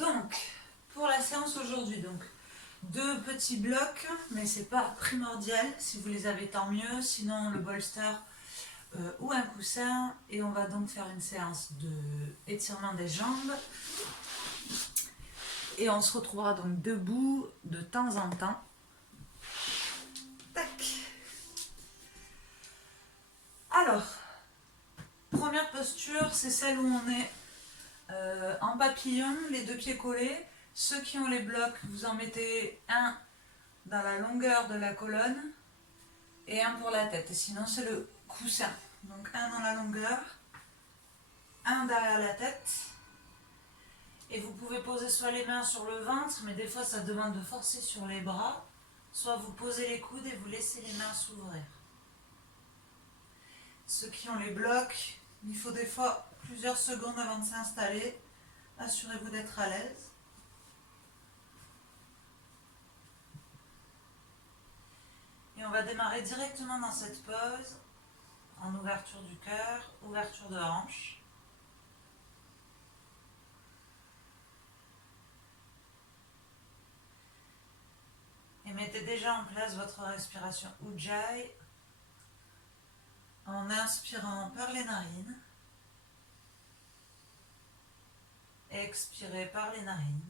Donc, pour la séance aujourd'hui, donc 2 petits blocs, mais c'est pas primordial. Si vous les avez, tant mieux. Sinon, le bolster ou un coussin. Et on va donc faire une séance de étirement des jambes. Et on se retrouvera donc debout de temps en temps. Tac. Alors, première posture, c'est celle où on est en papillon, les 2 pieds collés. Ceux qui ont les blocs, vous en mettez un dans la longueur de la colonne et un pour la tête. Et sinon, c'est le coussin. Donc un dans la longueur, un derrière la tête. Et vous pouvez poser soit les mains sur le ventre, mais des fois ça demande de forcer sur les bras, soit vous posez les coudes et vous laissez les mains s'ouvrir. Ceux qui ont les blocs, il faut des fois plusieurs secondes avant de s'installer. Assurez-vous d'être à l'aise. Et on va démarrer directement dans cette pose, en ouverture du cœur, ouverture de hanche. Et mettez déjà en place votre respiration Ujjayi en inspirant par les narines. Expirez par les narines.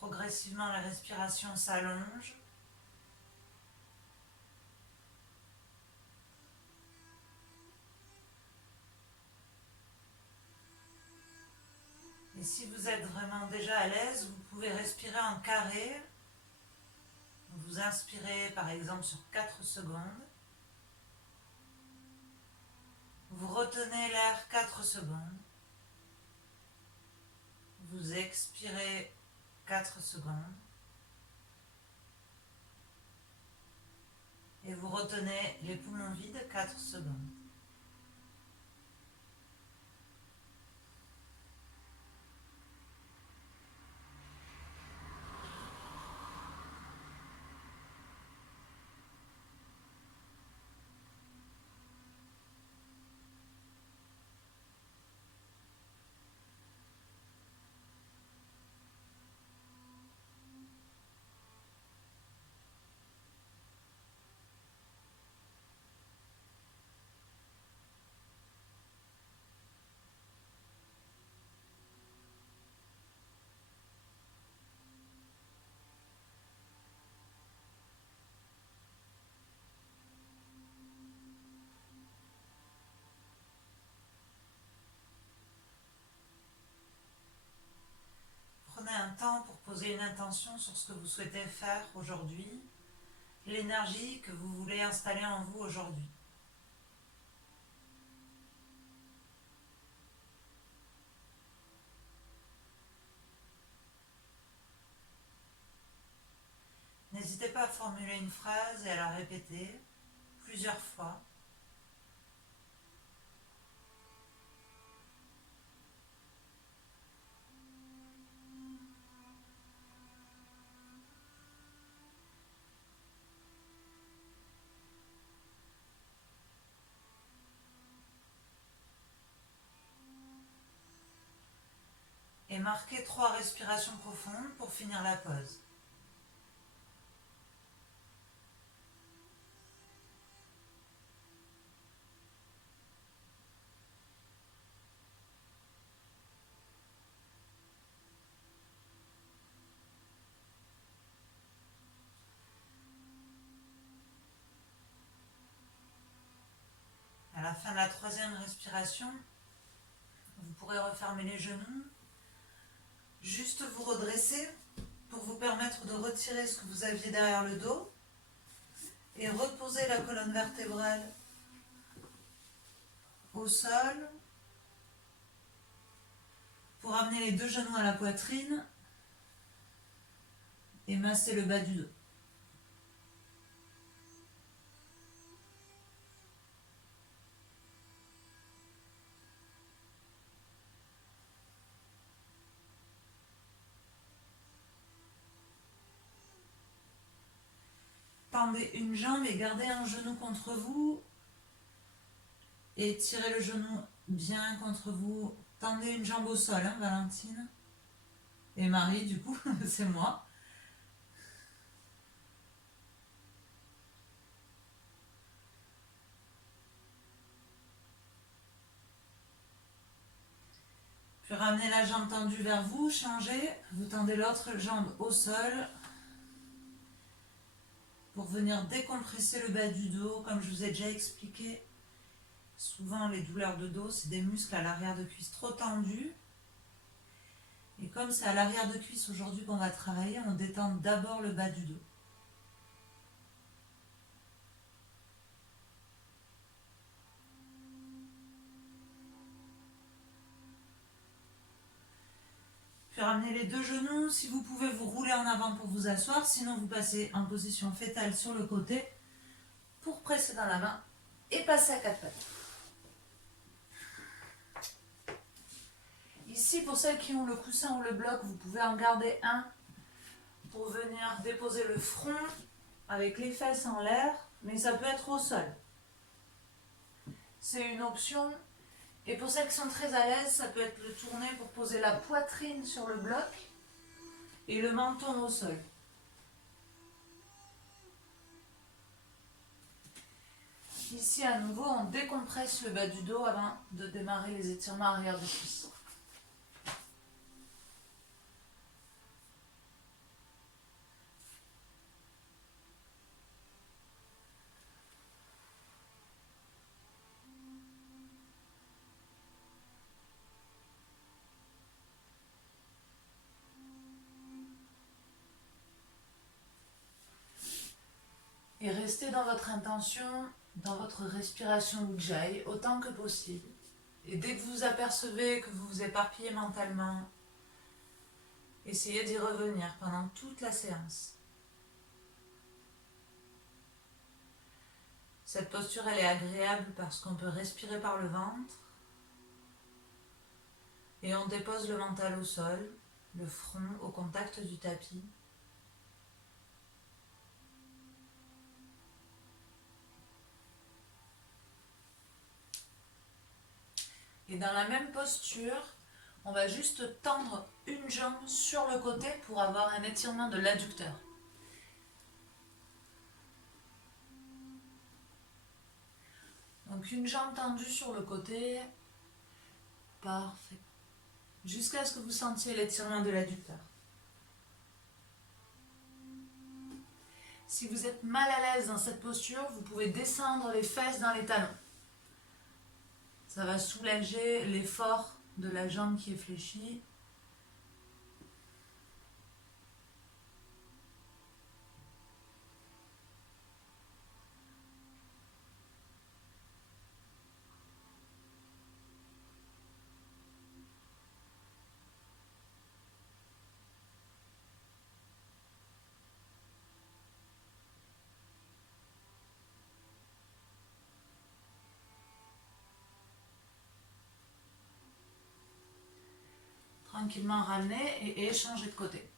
Progressivement, la respiration s'allonge. Et si vous êtes vraiment déjà à l'aise, vous pouvez respirer en carré. Vous inspirez par exemple sur 4 secondes. Vous retenez l'air 4 secondes. Vous expirez 4 secondes. Et vous retenez les poumons vides 4 secondes. Prenez un temps pour poser une intention sur ce que vous souhaitez faire aujourd'hui, l'énergie que vous voulez installer en vous aujourd'hui. N'hésitez pas à formuler une phrase et à la répéter plusieurs fois. Et marquez 3 respirations profondes pour finir la pause. À la fin de la 3e respiration, vous pourrez refermer les genoux, juste vous redresser pour vous permettre de retirer ce que vous aviez derrière le dos et reposer la colonne vertébrale au sol pour amener les 2 genoux à la poitrine et masser le bas du dos. tendez une jambe et gardez un genou contre vous. Et tirez le genou bien contre vous. Tendez une jambe au sol, hein, Valentine. Et Marie, du coup, c'est moi. Puis ramenez la jambe tendue vers vous, changez. Vous tendez l'autre jambe au sol. Pour venir décompresser le bas du dos, comme je vous ai déjà expliqué. Souvent, les douleurs de dos, c'est des muscles à l'arrière de cuisse trop tendus. Et comme c'est à l'arrière de cuisse aujourd'hui qu'on va travailler, on détend d'abord le bas du dos. Puis ramenez les deux genoux. Si vous pouvez, vous rouler en avant pour vous asseoir. Sinon, vous passez en position fétale sur le côté pour presser dans la main et passer à quatre pattes. Ici, pour celles qui ont le coussin ou le bloc, vous pouvez en garder un pour venir déposer le front avec les fesses en l'air, mais ça peut être au sol. C'est une option. Et pour celles qui sont très à l'aise, ça peut être le tourner pour poser la poitrine sur le bloc et le menton au sol. Ici, à nouveau, on décompresse le bas du dos avant de démarrer les étirements arrière de cuisse. Et restez dans votre intention, dans votre respiration Ujjayi, autant que possible. Et dès que vous apercevez que vous vous éparpillez mentalement, essayez d'y revenir pendant toute la séance. Cette posture, elle est agréable parce qu'on peut respirer par le ventre et on dépose le mental au sol, le front au contact du tapis. Et dans la même posture, on va juste tendre une jambe sur le côté pour avoir un étirement de l'adducteur. Donc une jambe tendue sur le côté. Parfait. Jusqu'à ce que vous sentiez l'étirement de l'adducteur. Si vous êtes mal à l'aise dans cette posture, vous pouvez descendre les fesses dans les talons. Ça va soulager l'effort de la jambe qui est fléchie. Tranquillement ramener et échanger de côté.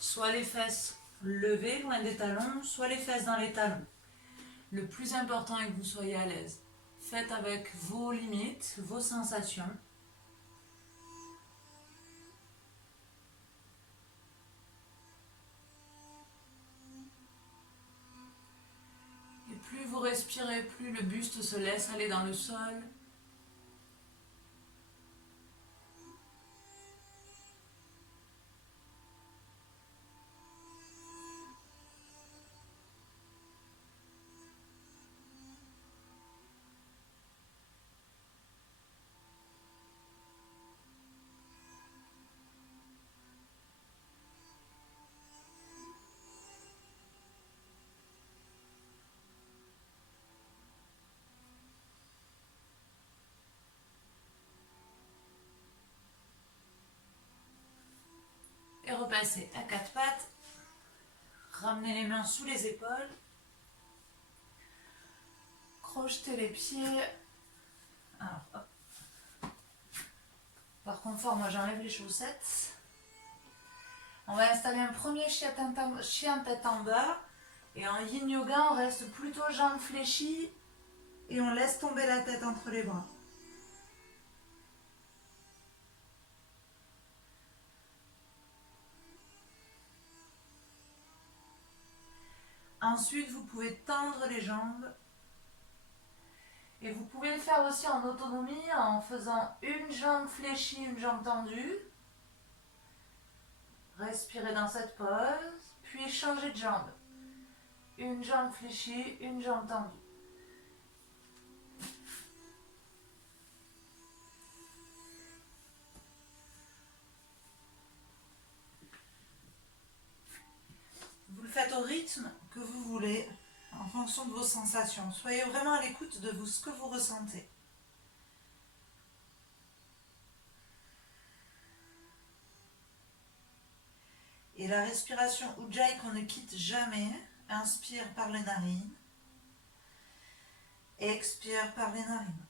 Soit les fesses levées loin des talons, soit les fesses dans les talons. Le plus important est que vous soyez à l'aise. Faites avec vos limites, vos sensations. Et plus vous respirez, plus le buste se laisse aller dans le sol. Et repassez à quatre pattes. Ramenez les mains sous les épaules. Crochetez les pieds. Alors, hop. Par confort, moi j'enlève les chaussettes. On va installer un premier chien tête en bas. Et en yin yoga, on reste plutôt jambes fléchies et on laisse tomber la tête entre les bras. Ensuite, vous pouvez tendre les jambes. Et vous pouvez le faire aussi en autonomie en faisant une jambe fléchie, une jambe tendue. Respirez dans cette pause, puis changez de jambe. Une jambe fléchie, une jambe tendue. Vous le faites au rythme que vous voulez, en fonction de vos sensations. Soyez vraiment à l'écoute de ce que vous ressentez. Et la respiration Ujjayi qu'on ne quitte jamais, inspire par les narines, expire par les narines.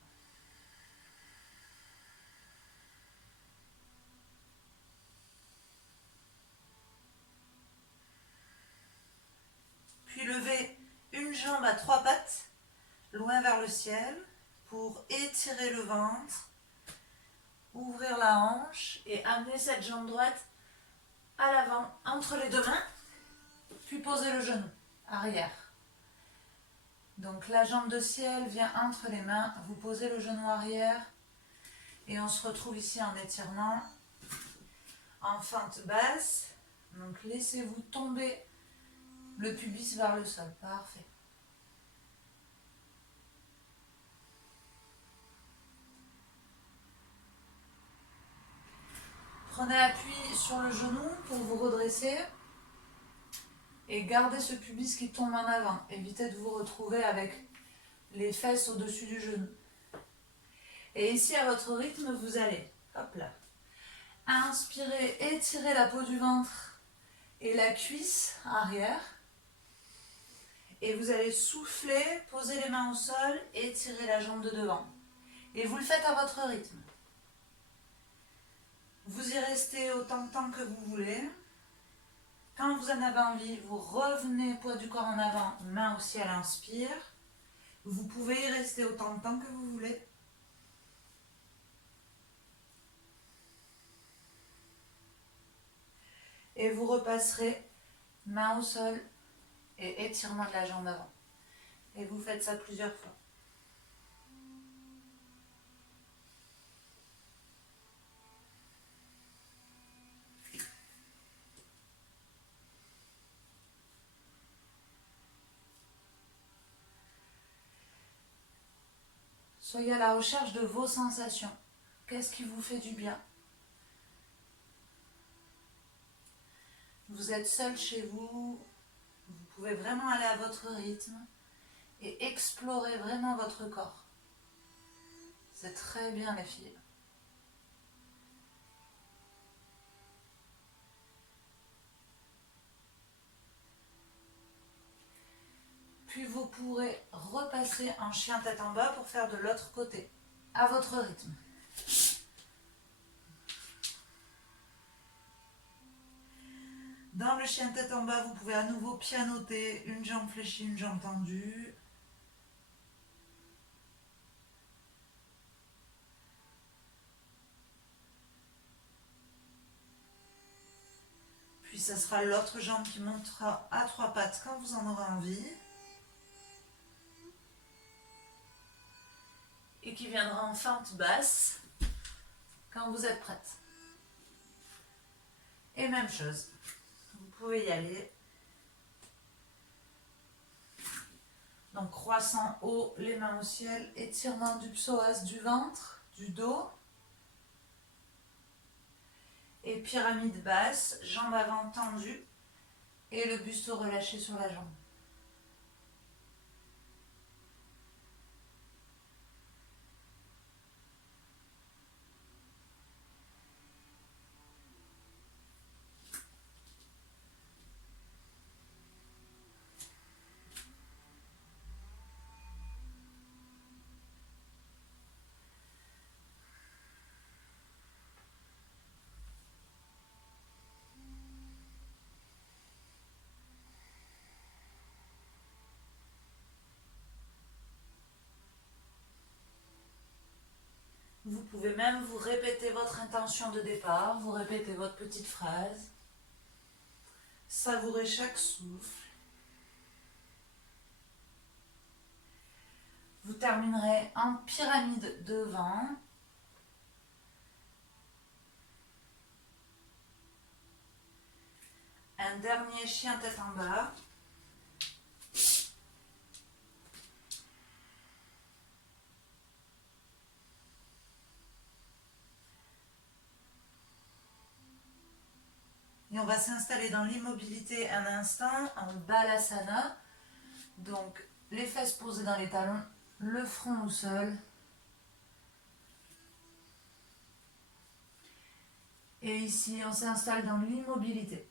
Puis levez une jambe à 3 pattes, loin vers le ciel, pour étirer le ventre, ouvrir la hanche et amener cette jambe droite à l'avant, entre les deux mains, puis posez le genou, arrière. Donc la jambe de ciel vient entre les mains, vous posez le genou arrière et on se retrouve ici en étirement, en fente basse. Donc laissez-vous tomber le pubis vers le sol, parfait. Prenez appui sur le genou pour vous redresser et gardez ce pubis qui tombe en avant. Évitez de vous retrouver avec les fesses au-dessus du genou. Et ici, à votre rythme, vous allez, hop là, inspirez, étirez la peau du ventre et la cuisse arrière. Et vous allez souffler, poser les mains au sol, étirer la jambe de devant. Et vous le faites à votre rythme. Vous y restez autant de temps que vous voulez. Quand vous en avez envie, vous revenez poids du corps en avant, main au ciel, inspire. Vous pouvez y rester autant de temps que vous voulez. Et vous repasserez main au sol et étirement de la jambe avant. Et vous faites ça plusieurs fois. Soyez à la recherche de vos sensations. Qu'est-ce qui vous fait du bien? Vous êtes seul chez vous, vous pouvez vraiment aller à votre rythme et explorer vraiment votre corps. C'est très bien les filles. Puis vous pourrez repasser en chien tête en bas pour faire de l'autre côté, à votre rythme. Dans le chien tête en bas, vous pouvez à nouveau pianoter, une jambe fléchie, une jambe tendue. Puis ce sera l'autre jambe qui montera à 3 pattes quand vous en aurez envie. Et qui viendra en fente basse quand vous êtes prête. Et même chose, vous pouvez y aller. Donc croissant haut, les mains au ciel, étirement du psoas, du ventre, du dos. Et pyramide basse, jambe avant tendue et le buste relâché sur la jambe. Vous pouvez même vous répéter votre intention de départ, vous répétez votre petite phrase. Savourez chaque souffle. Vous terminerez en pyramide devant. Un dernier chien tête en bas. Et on va s'installer dans l'immobilité un instant en Balasana. Donc les fesses posées dans les talons, le front au sol. Et ici, on s'installe dans l'immobilité.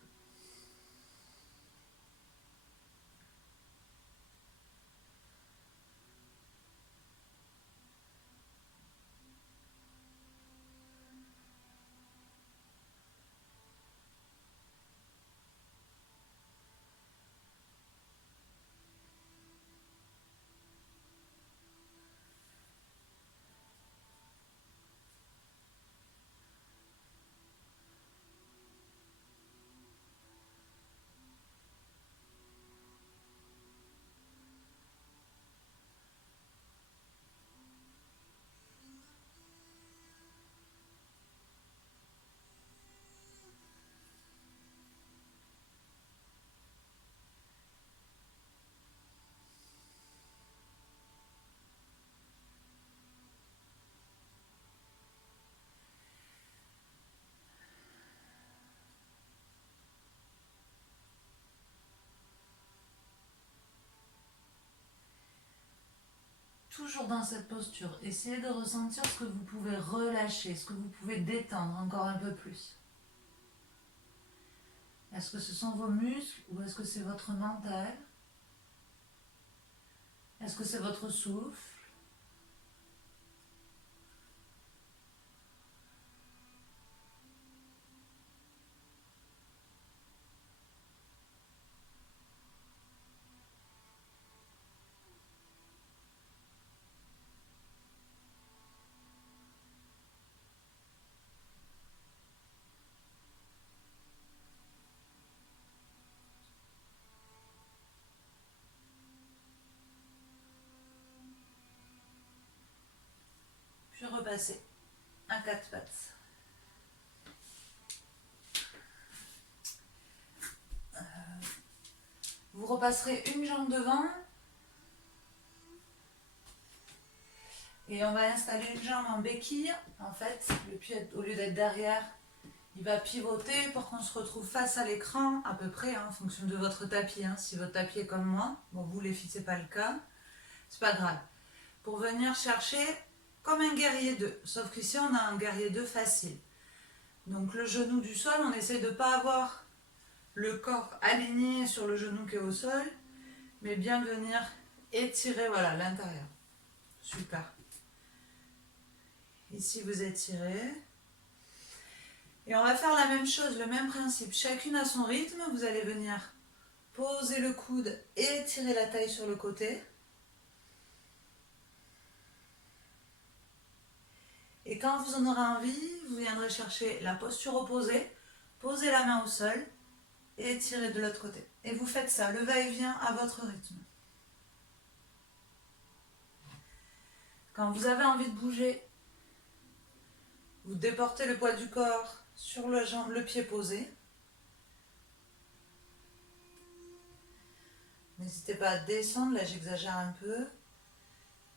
Toujours dans cette posture, essayez de ressentir ce que vous pouvez relâcher, ce que vous pouvez détendre encore un peu plus. Est-ce que ce sont vos muscles ou est-ce que c'est votre mental? Est-ce que c'est votre souffle? Puis repassez à quatre pattes. Vous repasserez une jambe devant. Et on va installer une jambe en béquille. En fait, le pied, au lieu d'être derrière, il va pivoter pour qu'on se retrouve face à l'écran, à peu près, en fonction de votre tapis. Si votre tapis est comme moi, bon, vous les filles, c'est pas le cas, c'est pas grave. Pour venir chercher comme un guerrier 2, sauf qu'ici on a un guerrier 2 facile. Donc le genou du sol, on essaie de ne pas avoir le corps aligné sur le genou qui est au sol, mais bien venir étirer, voilà, l'intérieur. Super. Ici vous étirez. Et on va faire la même chose, le même principe. Chacune à son rythme, vous allez venir poser le coude et étirer la taille sur le côté. Et quand vous en aurez envie, vous viendrez chercher la posture opposée, posez la main au sol et étirez de l'autre côté. Et vous faites ça, le va-et-vient à votre rythme. Quand vous avez envie de bouger, vous déportez le poids du corps sur le pied posé. N'hésitez pas à descendre, là j'exagère un peu.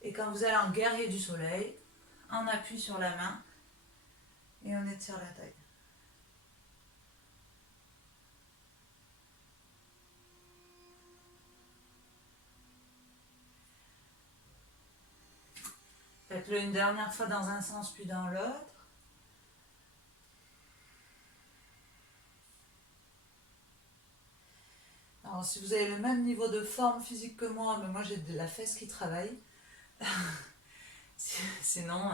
Et quand vous allez en guerrier du soleil, on appuie sur la main et on étire la taille. Faites-le une dernière fois dans un sens puis dans l'autre. Alors si vous avez le même niveau de forme physique que moi, mais moi j'ai de la fesse qui travaille, sinon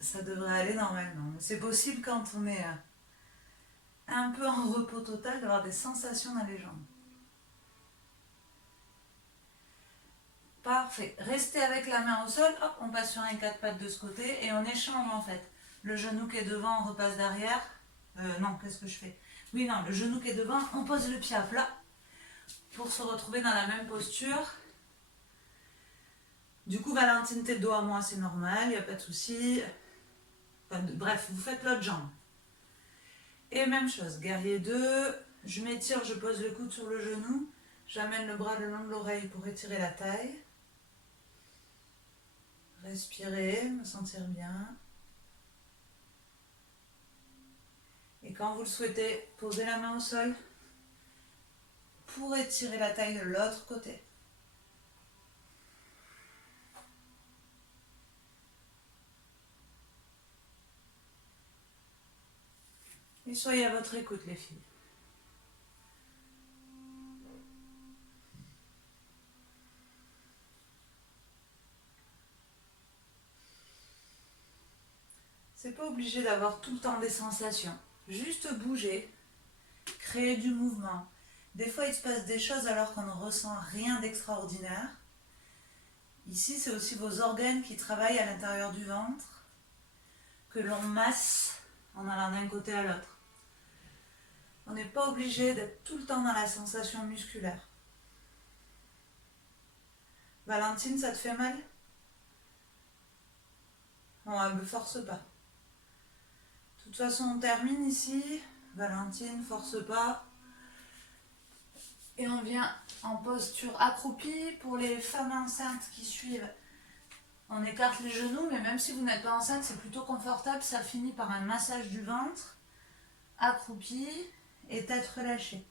ça devrait aller normalement. C'est possible quand on est un peu en repos total d'avoir des sensations dans les jambes. Parfait. Restez avec la main au sol. Hop, on passe sur un 4 pattes de ce côté et on échange en fait. Le genou qui est devant, on repasse derrière. Non, qu'est-ce que je fais? Oui, non, le genou qui est devant, on pose le pied à plat pour se retrouver dans la même posture. Du coup, Valentine, t'es de dos à moi, c'est normal, il n'y a pas de souci. Enfin, bref, vous faites l'autre jambe. Et même chose, guerrier 2, je m'étire, je pose le coude sur le genou, j'amène le bras le long de l'oreille pour étirer la taille. Respirer, me sentir bien. Et quand vous le souhaitez, posez la main au sol pour étirer la taille de l'autre côté. Et soyez à votre écoute, les filles. C'est pas obligé d'avoir tout le temps des sensations. Juste bouger, créer du mouvement. Des fois, il se passe des choses alors qu'on ne ressent rien d'extraordinaire. Ici, c'est aussi vos organes qui travaillent à l'intérieur du ventre, que l'on masse en allant d'un côté à l'autre. On n'est pas obligé d'être tout le temps dans la sensation musculaire. Valentine, ça te fait mal? Non, elle ne me force pas. De toute façon, on termine ici. Valentine, force pas. Et on vient en posture accroupie. Pour les femmes enceintes qui suivent, on écarte les genoux, mais même si vous n'êtes pas enceinte, c'est plutôt confortable. Ça finit par un massage du ventre, accroupi et tête relâchée.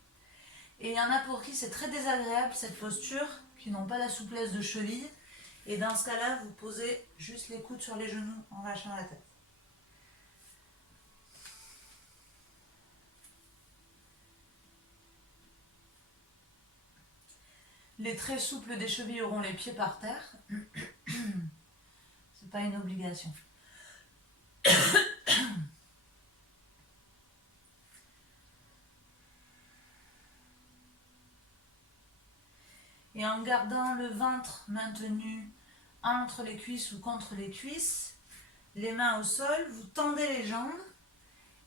Et il y en a pour qui c'est très désagréable cette posture, qui n'ont pas la souplesse de cheville. Et dans ce cas-là, vous posez juste les coudes sur les genoux en lâchant la tête. Les très souples des chevilles auront les pieds par terre. C'est pas une obligation. Et en gardant le ventre maintenu entre les cuisses ou contre les cuisses, les mains au sol, vous tendez les jambes.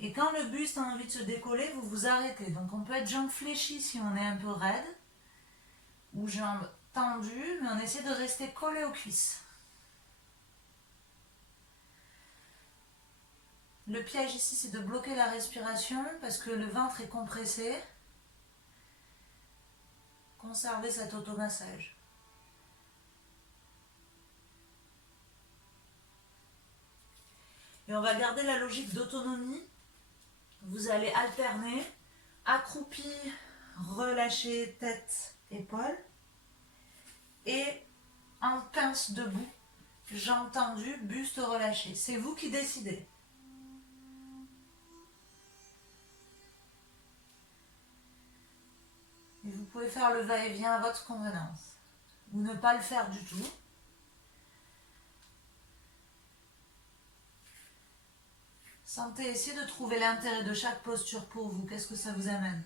Et quand le buste a envie de se décoller, vous vous arrêtez. Donc on peut être jambes fléchies si on est un peu raide, ou jambes tendues, mais on essaie de rester collé aux cuisses. Le piège ici, c'est de bloquer la respiration parce que le ventre est compressé. Conservez cet automassage. Et on va garder la logique d'autonomie. Vous allez alterner, accroupi, relâché, tête, épaules. Et en pince debout, jambes tendues, buste relâché. C'est vous qui décidez. Et vous pouvez faire le va-et-vient à votre convenance. Ou ne pas le faire du tout. Sentez, essayez de trouver l'intérêt de chaque posture pour vous. Qu'est-ce que ça vous amène?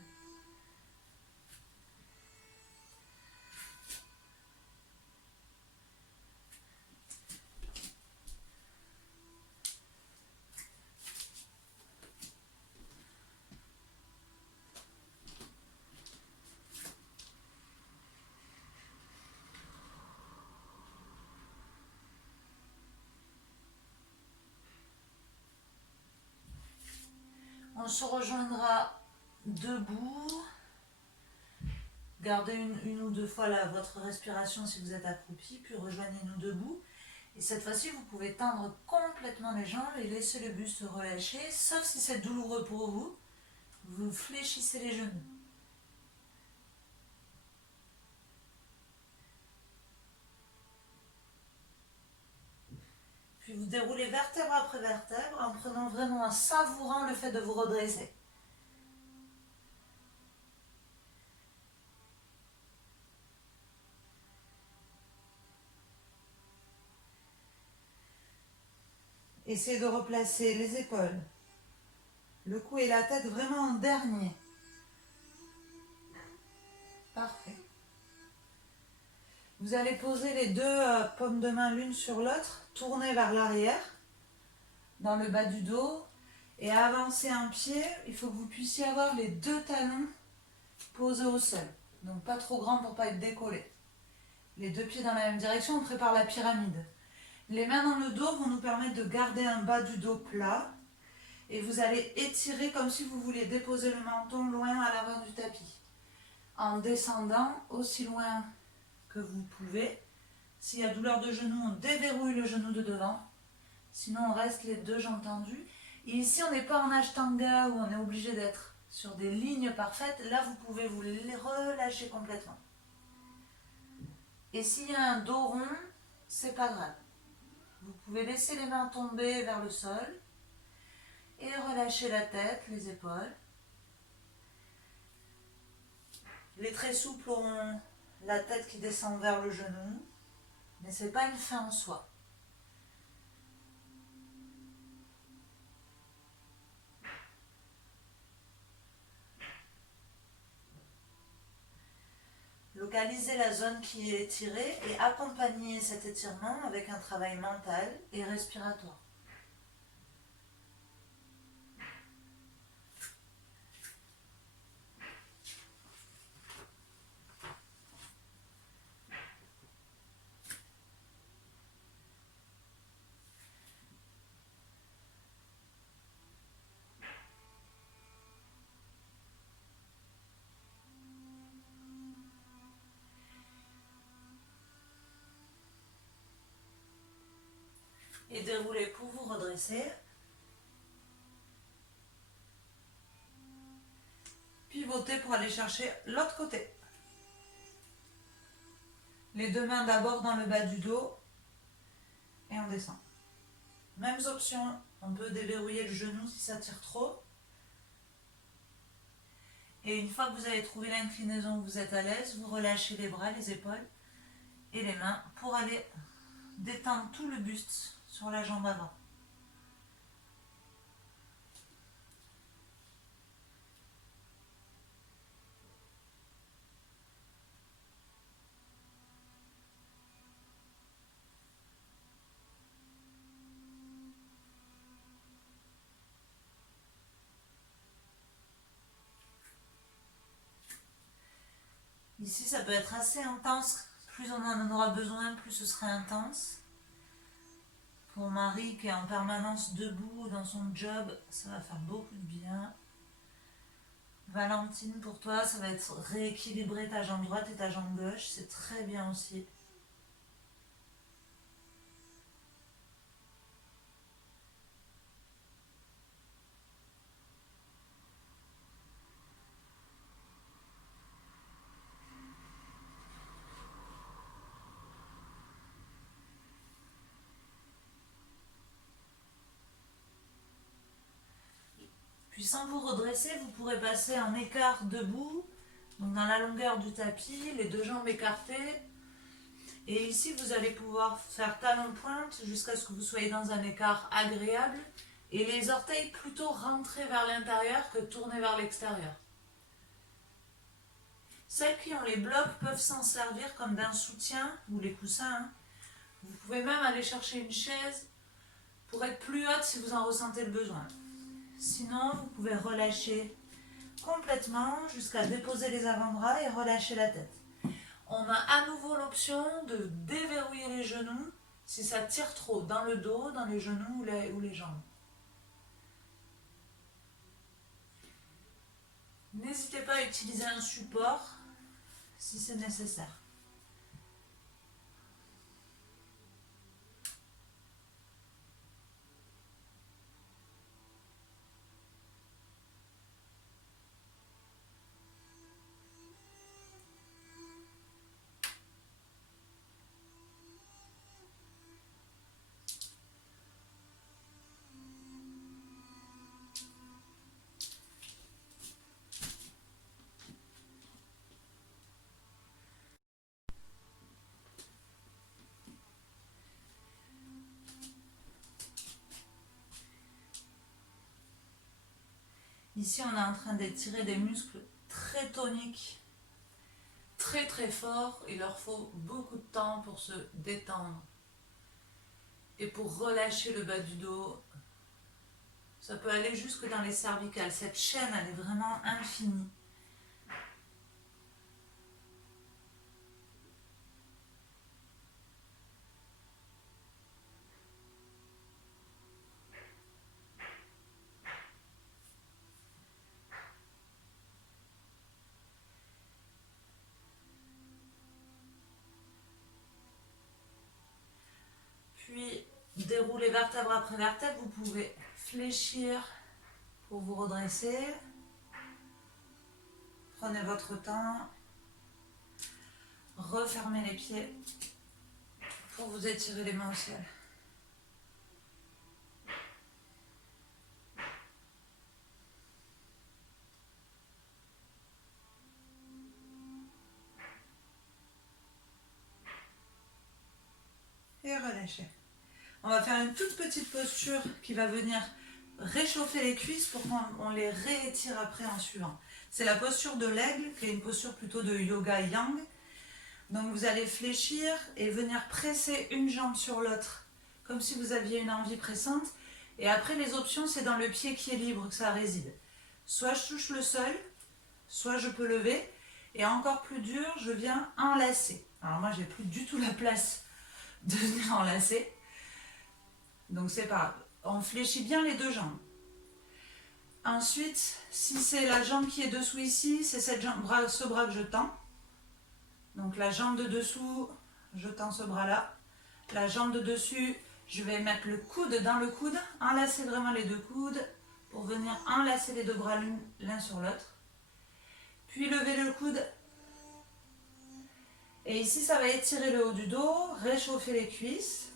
On se rejoindra debout. Gardez une ou deux fois votre respiration si vous êtes accroupi, puis rejoignez-nous debout. Et cette fois-ci, vous pouvez tendre complètement les jambes et laisser le buste relâché, sauf si c'est douloureux pour vous. Vous fléchissez les genoux. Puis vous déroulez vertèbre après vertèbre en prenant vraiment, en savourant le fait de vous redresser. Essayez de replacer les épaules, le cou et la tête vraiment en dernier. Parfait. Vous Vous allez poser les deux paumes de main l'une sur l'autre, tourner vers l'arrière, dans le bas du dos, et avancer un pied. Il faut que vous puissiez avoir les deux talons posés au sol. Donc pas trop grand pour ne pas être décollé. Les deux pieds dans la même direction, on prépare la pyramide. Les mains dans le dos vont nous permettre de garder un bas du dos plat. Et vous allez étirer comme si vous vouliez déposer le menton loin à l'avant du tapis. En descendant aussi loin que vous pouvez. S'il y a douleur de genou, on déverrouille le genou de devant. Sinon, on reste les deux jambes tendues. Et ici, on n'est pas en ashtanga où on est obligé d'être sur des lignes parfaites. Là, vous pouvez vous les relâcher complètement. Et s'il y a un dos rond, c'est pas grave. Vous pouvez laisser les mains tomber vers le sol et relâcher la tête, les épaules. Les traits souples auront la tête qui descend vers le genou, mais ce n'est pas une fin en soi. Localisez la zone qui est étirée et accompagnez cet étirement avec un travail mental et respiratoire. Et déroulez pour vous redresser. Pivotez pour aller chercher l'autre côté. Les deux mains d'abord dans le bas du dos et on descend. Mêmes options, on peut déverrouiller le genou si ça tire trop. Et une fois que vous avez trouvé l'inclinaison où vous êtes à l'aise, vous relâchez les bras, les épaules et les mains pour aller détendre tout le buste sur la jambe avant. Ici, ça peut être assez intense. Plus on en aura besoin, plus ce sera intense. Pour Marie qui est en permanence debout dans son job, ça va faire beaucoup de bien. Valentine, pour toi, ça va être rééquilibrer ta jambe droite et ta jambe gauche. C'est très bien aussi. Puis sans vous redresser, vous pourrez passer en écart debout, donc dans la longueur du tapis, les deux jambes écartées. Et ici, vous allez pouvoir faire talon-pointe jusqu'à ce que vous soyez dans un écart agréable et les orteils plutôt rentrés vers l'intérieur que tournés vers l'extérieur. Celles qui ont les blocs peuvent s'en servir comme d'un soutien ou les coussins. Vous pouvez même aller chercher une chaise pour être plus haute si vous en ressentez le besoin. Sinon, vous pouvez relâcher complètement jusqu'à déposer les avant-bras et relâcher la tête. On a à nouveau l'option de déverrouiller les genoux si ça tire trop dans le dos, dans les genoux ou les jambes. N'hésitez pas à utiliser un support si c'est nécessaire. Ici, on est en train d'étirer des muscles très toniques, très très fort, il leur faut beaucoup de temps pour se détendre. Et pour relâcher le bas du dos, ça peut aller jusque dans les cervicales. Cette chaîne, elle est vraiment infinie. Puis, déroulez vertèbre après vertèbre. Vous pouvez fléchir pour vous redresser. Prenez votre temps. Refermez les pieds pour vous étirer les mains au ciel. Et relâchez. On va faire une toute petite posture qui va venir réchauffer les cuisses pour qu'on les réétire après en suivant. C'est la posture de l'aigle, qui est une posture plutôt de yoga yang. Donc vous allez fléchir et venir presser une jambe sur l'autre, comme si vous aviez une envie pressante. Et après, les options, c'est dans le pied qui est libre que ça réside. Soit je touche le sol, soit je peux lever. Et encore plus dur, je viens enlacer. Alors moi, j'ai plus du tout la place de venir enlacer. Donc c'est pas grave. On fléchit bien les deux jambes. Ensuite, si c'est la jambe qui est dessous ici, c'est ce bras que je tends. Donc la jambe de dessous, je tends ce bras-là. La jambe de dessus, je vais mettre le coude dans le coude. Enlacer vraiment les deux coudes pour venir enlacer les deux bras l'un sur l'autre. Puis lever le coude. Et ici, ça va étirer le haut du dos, réchauffer les cuisses.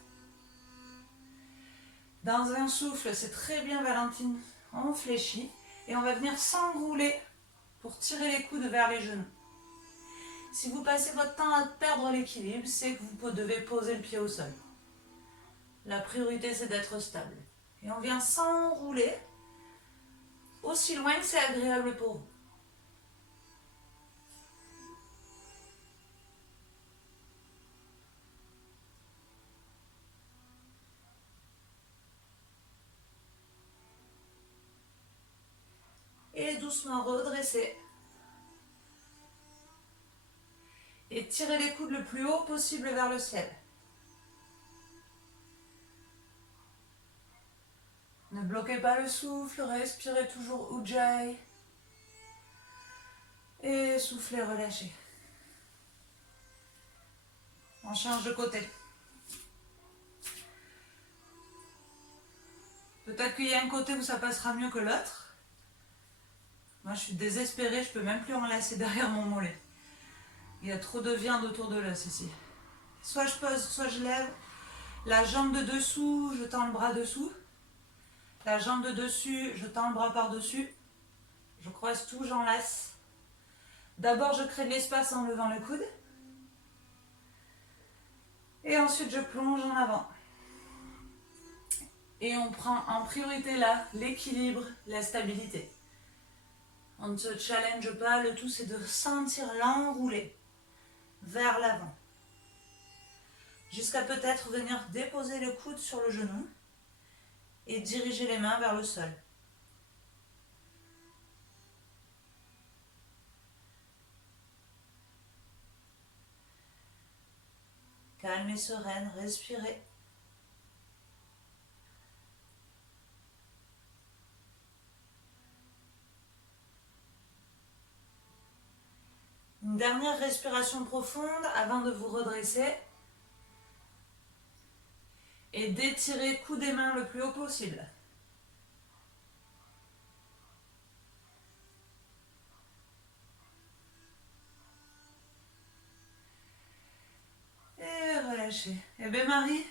Dans un souffle, c'est très bien Valentine, on fléchit. Et on va venir s'enrouler pour tirer les coudes vers les genoux. Si vous passez votre temps à perdre l'équilibre, c'est que vous devez poser le pied au sol. La priorité, c'est d'être stable. Et on vient s'enrouler aussi loin que c'est agréable pour vous. Et doucement redresser. Et tirez les coudes le plus haut possible vers le ciel. Ne bloquez pas le souffle, respirez toujours Ujjayi. Et soufflez, relâchez. On change de côté. Peut-être qu'il y a un côté où ça passera mieux que l'autre. Moi, je suis désespérée, je peux même plus enlacer derrière mon mollet. Il y a trop de viande autour de l'os ici. Soit je pose, soit je lève. La jambe de dessous, je tends le bras dessous. La jambe de dessus, je tends le bras par-dessus. Je croise tout, j'enlace. D'abord, je crée de l'espace en levant le coude. Et ensuite, je plonge en avant. Et on prend en priorité là l'équilibre, la stabilité. On ne se challenge pas, le tout c'est de sentir l'enrouler vers l'avant. Jusqu'à peut-être venir déposer le coude sur le genou et diriger les mains vers le sol. Calme et sereine, respirez. Une dernière respiration profonde avant de vous redresser et d'étirer coude et main le plus haut possible. Et relâchez. Eh bien Marie,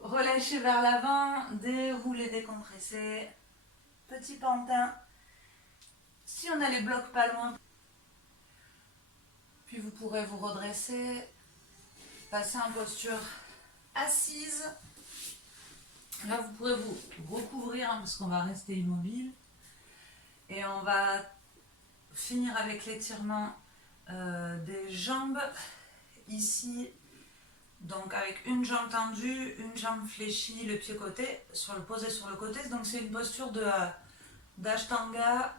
relâchez vers l'avant, déroulez, décompressez. Petit pantin. Si on a les blocs pas loin, puis vous pourrez vous redresser, passer en posture assise. Là, vous pourrez vous recouvrir parce qu'on va rester immobile. Et on va finir avec l'étirement des jambes. Ici, donc avec une jambe tendue, une jambe fléchie, le pied côté, posé sur le côté. Donc c'est une posture d'Ashtanga.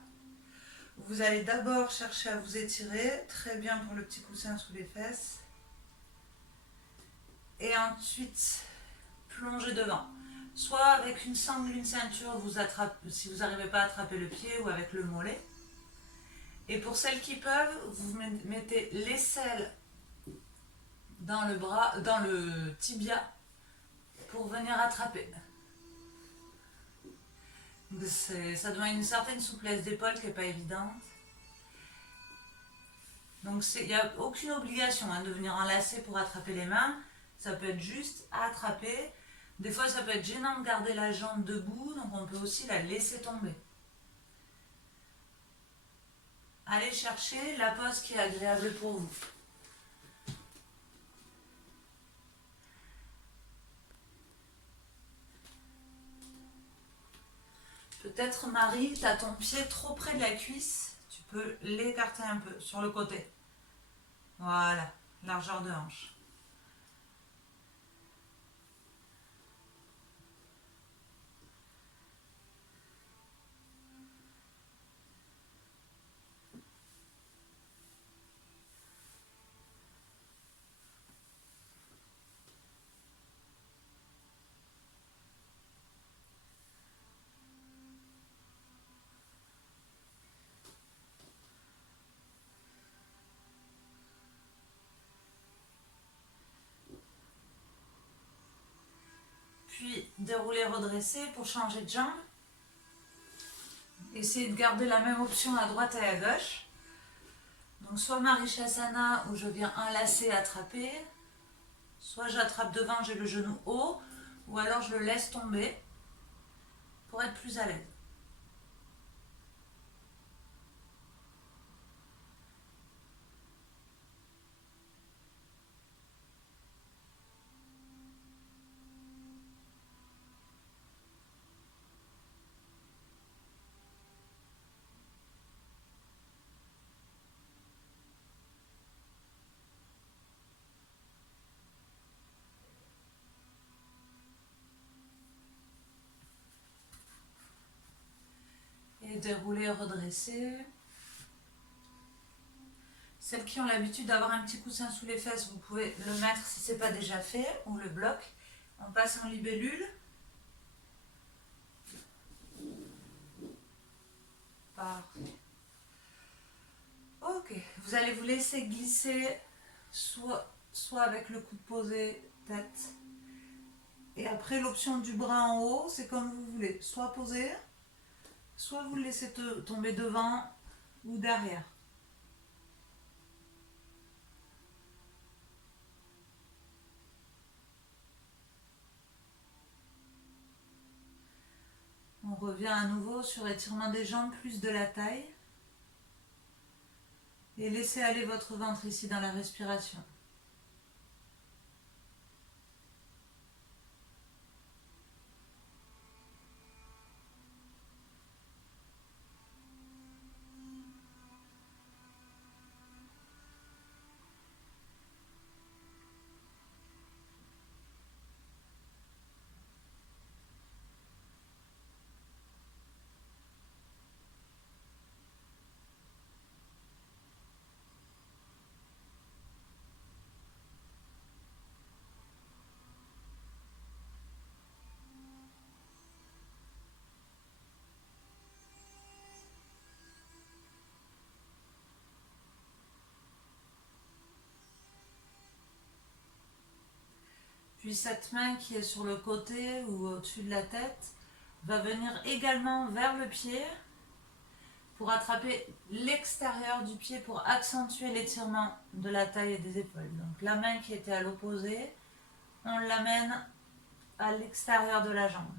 Vous allez d'abord chercher à vous étirer, très bien pour le petit coussin sous les fesses. Et ensuite, plonger devant. Soit avec une sangle, une ceinture, si vous n'arrivez pas à attraper le pied, ou avec le mollet. Et pour celles qui peuvent, vous mettez l'aisselle dans le tibia pour venir attraper. Ça demande une certaine souplesse d'épaule qui n'est pas évidente. Donc il n'y a aucune obligation de venir enlacer pour attraper les mains. Ça peut être juste à attraper. Des fois ça peut être gênant de garder la jambe debout, donc on peut aussi la laisser tomber. Allez chercher la pose qui est agréable pour vous. Peut-être Marie, tu as ton pied trop près de la cuisse, tu peux l'écarter un peu sur le côté. Voilà, largeur de hanche. Puis dérouler, redresser pour changer de jambe. Essayez de garder la même option à droite et à gauche. Donc soit Marishasana où je viens enlacer, attraper. Soit j'attrape devant, j'ai le genou haut. Ou alors je le laisse tomber pour être plus à l'aise. Et dérouler, redresser. Celles qui ont l'habitude d'avoir un petit coussin sous les fesses, vous pouvez le mettre si ce n'est pas déjà fait, ou le bloc. On passe en libellule. Parfait. Ok, vous allez vous laisser glisser soit avec le coude posé, tête. Et après l'option du bras en haut, c'est comme vous voulez. Soit posé, soit vous le laissez tomber devant ou derrière. On revient à nouveau sur étirement des jambes plus de la taille. Et laissez aller votre ventre ici dans la respiration. Puis cette main qui est sur le côté ou au-dessus de la tête va venir également vers le pied pour attraper l'extérieur du pied pour accentuer l'étirement de la taille et des épaules. Donc la main qui était à l'opposé, on l'amène à l'extérieur de la jambe.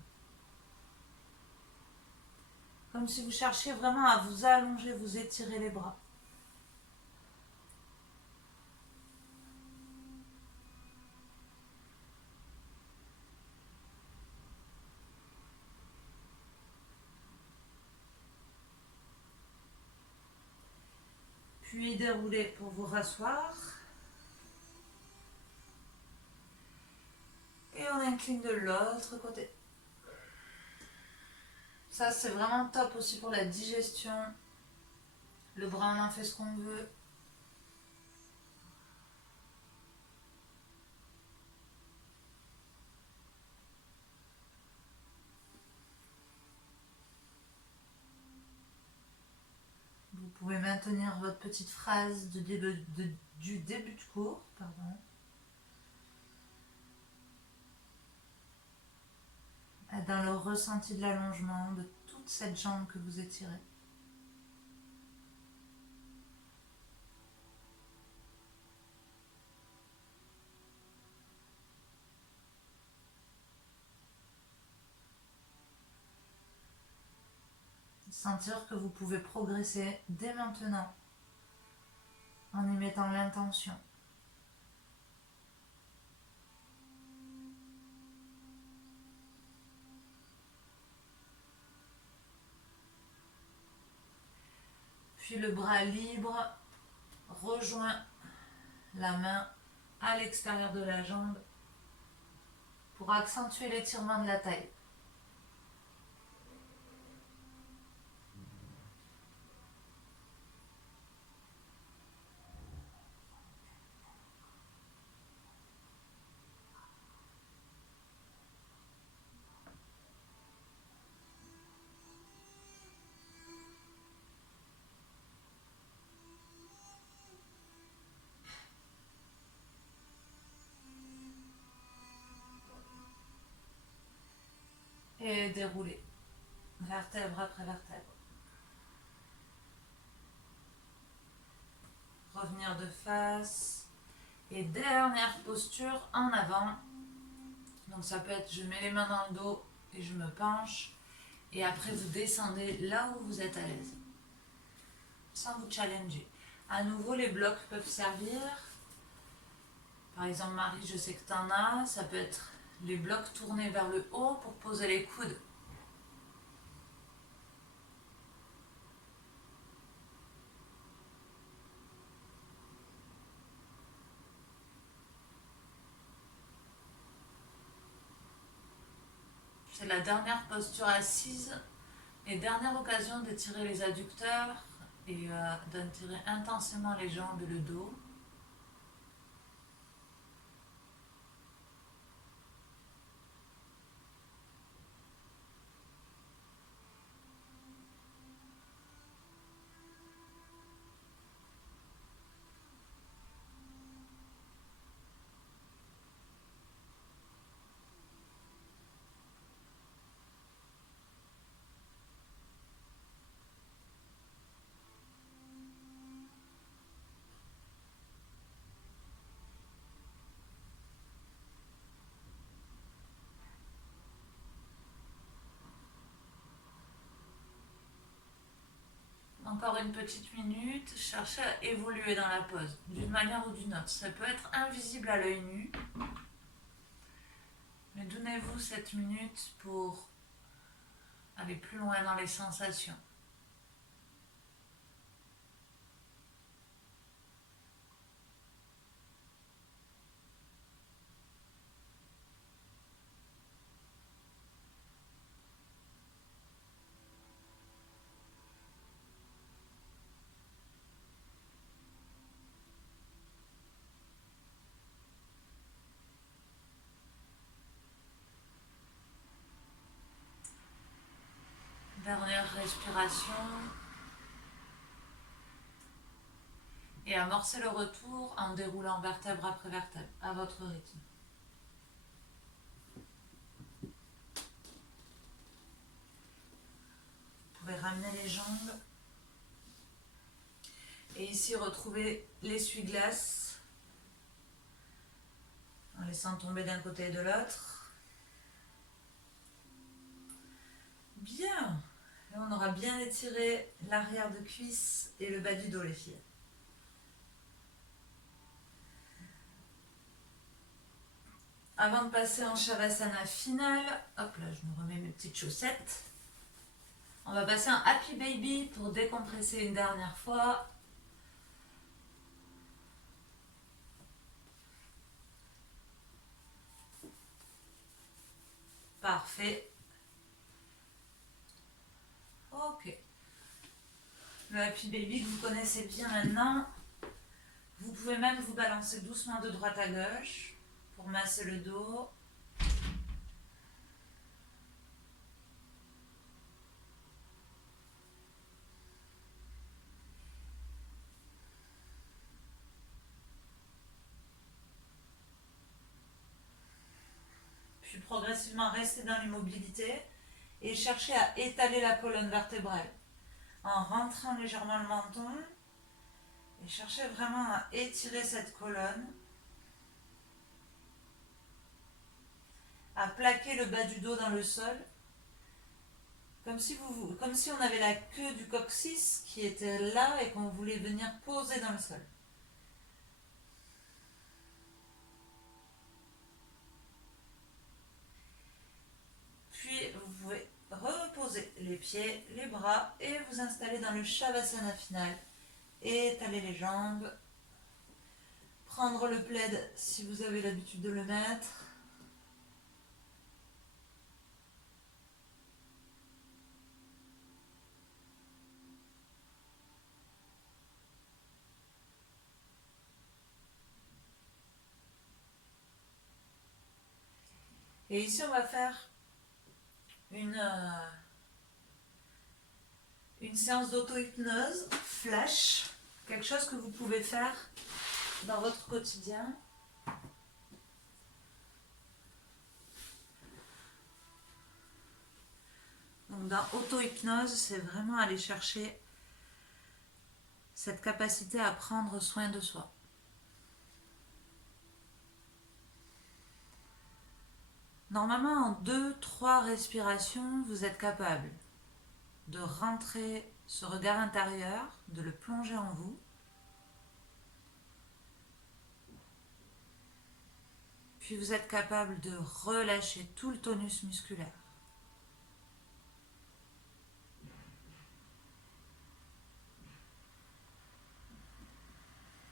Comme si vous cherchiez vraiment à vous allonger, vous étirer les bras. Puis déroulez pour vous rasseoir. Et on incline de l'autre côté. Ça, c'est vraiment top aussi pour la digestion. Le bras, on en fait ce qu'on veut. Vous pouvez maintenir votre petite phrase du début de cours. Pardon. Être dans le ressenti de l'allongement de toute cette jambe que vous étirez. Sentir que vous pouvez progresser dès maintenant en y mettant l'intention. Puis le bras libre rejoint la main à l'extérieur de la jambe pour accentuer l'étirement de la taille. Et dérouler, vertèbre après vertèbre. Revenir de face. Et dernière posture en avant. Donc ça peut être, je mets les mains dans le dos et je me penche. Et après vous descendez là où vous êtes à l'aise. Sans vous challenger. À nouveau, les blocs peuvent servir. Par exemple, Marie, je sais que tu en as. Ça peut être les blocs tournés vers le haut pour poser les coudes. C'est la dernière posture assise et dernière occasion d'étirer les adducteurs et d'étirer intensément les jambes et le dos. Encore une petite minute, cherchez à évoluer dans la pose, d'une manière ou d'une autre. Ça peut être invisible à l'œil nu, mais donnez-vous cette minute pour aller plus loin dans les sensations. Dernière respiration. Et amorcez le retour en déroulant vertèbre après vertèbre, à votre rythme. Vous pouvez ramener les jambes. Et ici, retrouvez l'essuie-glace en laissant tomber d'un côté et de l'autre. Bien. Là, on aura bien étiré l'arrière de cuisse et le bas du dos, les filles. Avant de passer en Shavasana final, hop là, je me remets mes petites chaussettes. On va passer en Happy Baby pour décompresser une dernière fois. Parfait. Ok. Le Happy Baby que vous connaissez bien maintenant. Vous pouvez même vous balancer doucement de droite à gauche pour masser le dos. Puis progressivement rester dans l'immobilité et chercher à étaler la colonne vertébrale en rentrant légèrement le menton et chercher vraiment à étirer cette colonne, à plaquer le bas du dos dans le sol, comme si on avait la queue du coccyx qui était là et qu'on voulait venir poser dans le sol. Puis vous pouvez reposer les pieds, les bras et vous installer dans le Shavasana final. Étaler les jambes, prendre le plaid si vous avez l'habitude de le mettre. Et ici on va faire une séance d'auto-hypnose flash, quelque chose que vous pouvez faire dans votre quotidien. Donc dans auto-hypnose, c'est vraiment aller chercher cette capacité à prendre soin de soi. Normalement, en 2-3 respirations, vous êtes capable de rentrer ce regard intérieur, de le plonger en vous. Puis vous êtes capable de relâcher tout le tonus musculaire.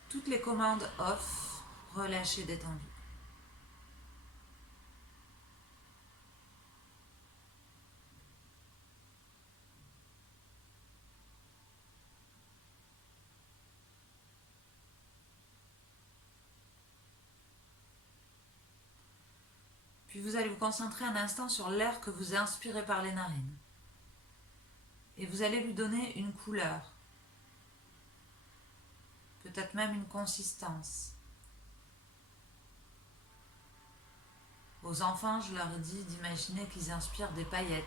Toutes les commandes off, relâchez, détendu. Puis vous allez vous concentrer un instant sur l'air que vous inspirez par les narines. Et vous allez lui donner une couleur. Peut-être même une consistance. Aux enfants, je leur dis d'imaginer qu'ils inspirent des paillettes,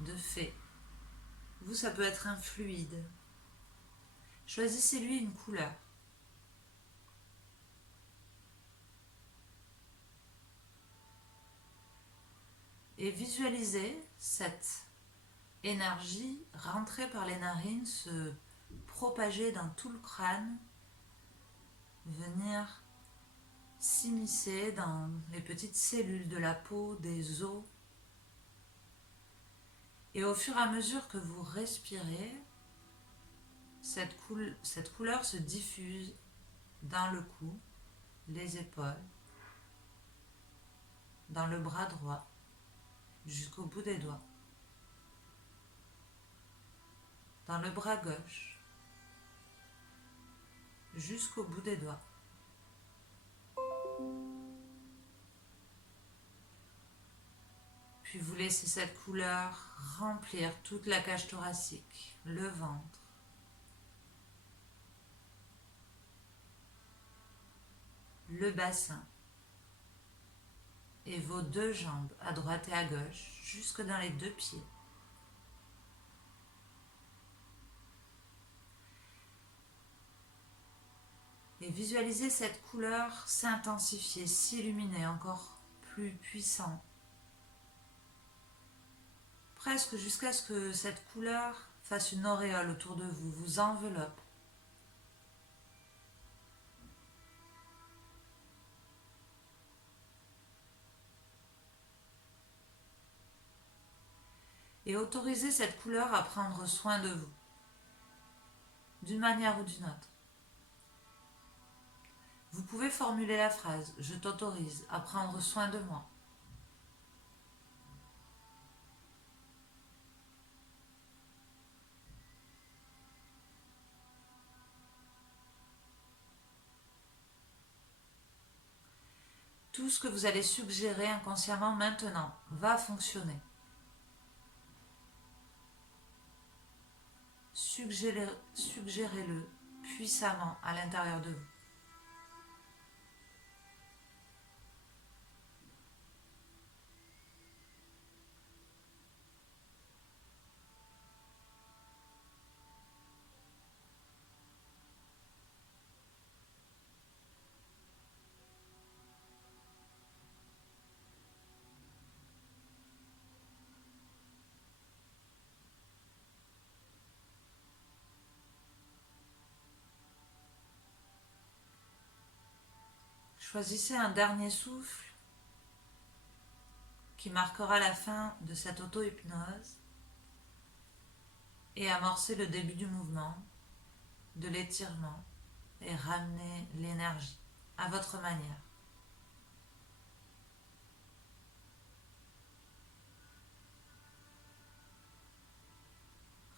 de fées. Vous, ça peut être un fluide. Choisissez-lui une couleur. Et visualisez cette énergie rentrer par les narines, se propager dans tout le crâne, venir s'immiscer dans les petites cellules de la peau, des os. Et au fur et à mesure que vous respirez, cette couleur se diffuse dans le cou, les épaules, dans le bras droit, jusqu'au bout des doigts, dans le bras gauche, jusqu'au bout des doigts. Puis vous laissez cette couleur remplir toute la cage thoracique, le ventre, le bassin et vos deux jambes à droite et à gauche, jusque dans les deux pieds. Et visualisez cette couleur s'intensifier, s'illuminer encore plus puissant. Presque jusqu'à ce que cette couleur fasse une auréole autour de vous, vous enveloppe. Et autorisez cette couleur à prendre soin de vous, d'une manière ou d'une autre. Vous pouvez formuler la phrase « Je t'autorise à prendre soin de moi ». Tout ce que vous allez suggérer inconsciemment maintenant va fonctionner. Suggérez-le puissamment à l'intérieur de vous. Choisissez un dernier souffle qui marquera la fin de cette auto-hypnose et amorcez le début du mouvement, de l'étirement et ramenez l'énergie à votre manière.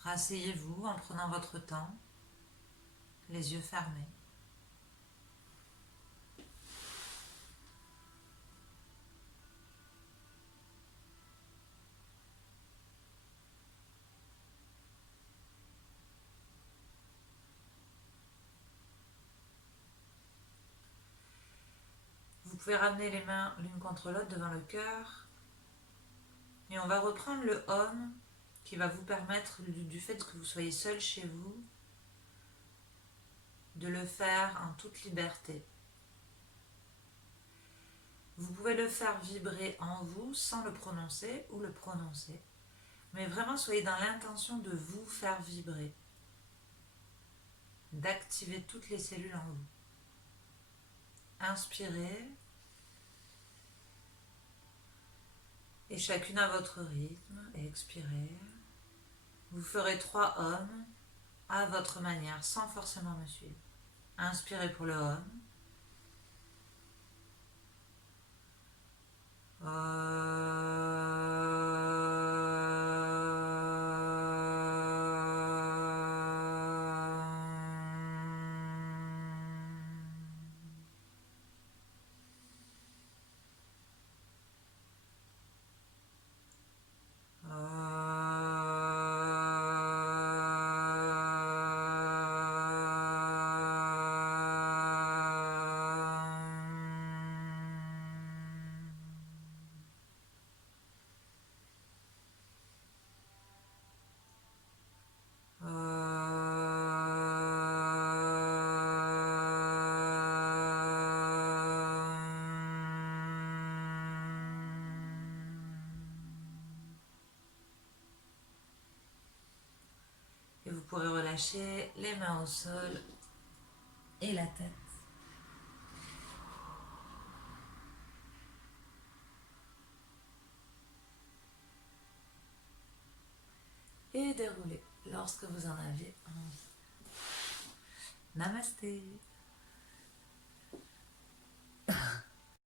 Rasseyez-vous en prenant votre temps, les yeux fermés. Vous pouvez ramener les mains l'une contre l'autre devant le cœur. Et on va reprendre le Om qui va vous permettre, du fait que vous soyez seul chez vous, de le faire en toute liberté. Vous pouvez le faire vibrer en vous sans le prononcer ou le prononcer. Mais vraiment, soyez dans l'intention de vous faire vibrer, d'activer toutes les cellules en vous. Inspirez. Et chacune à votre rythme, et expirez. Vous ferez 3 Om à votre manière, sans forcément me suivre. Inspirez pour le Om. Et vous pourrez relâcher les mains au sol et la tête. Et dérouler lorsque vous en avez envie. Namasté.